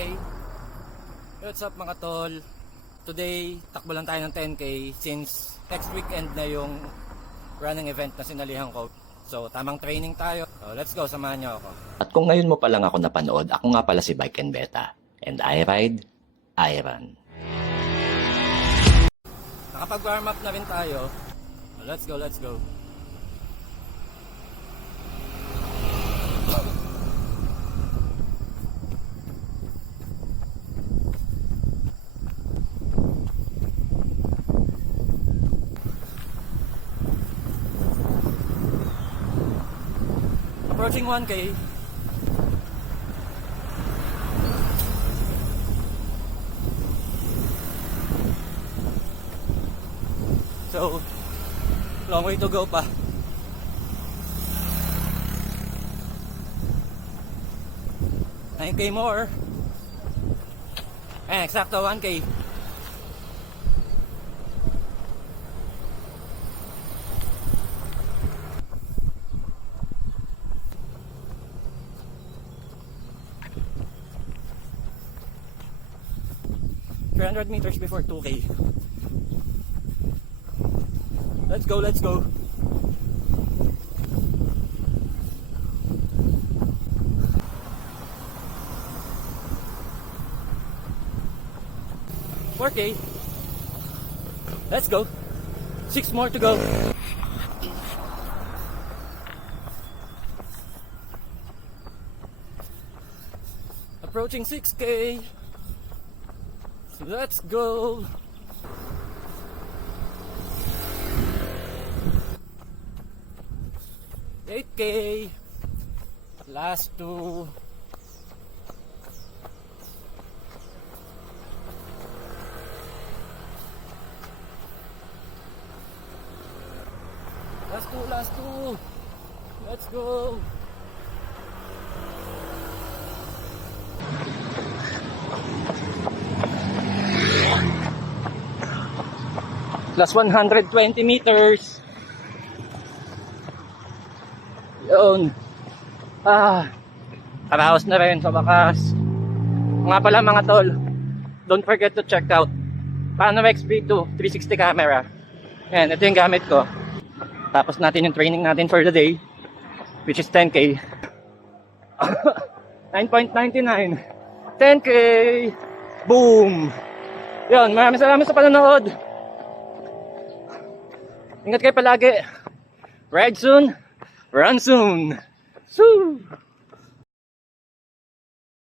Hi! What's up mga tol? Today, takbo lang tayo ng 10K since next weekend na yung running event na sinalihan ko. So, tamang training tayo. So, let's go, samahan niyo ako. At kung ngayon mo pa lang ako napanood, ako nga pala si Bike and Beta. And I ride, I run. Nakapag-warm up na rin tayo. So, let's go, let's go. Approaching 1K. So, long way to go pa. $9K more. Eksakto 1K. $300 before 2K. Let's go, let's go. $4K. Let's go. 6 more to go. Approaching 6K. Let's go. $8K. Last two. Last two. Let's go. Plus 120 meters. Yun. Karaos na rin sa wakas. Nga pala mga tol, don't forget to check out Panorex V2 360 camera. Yan, ito yung gamit ko. Tapos natin yung training natin for the day, which is 10K. 9.99. 10K. Boom. Yun, maraming salamat sa panonood. Ingat kayo palagi. Ride soon, run soon. Soo!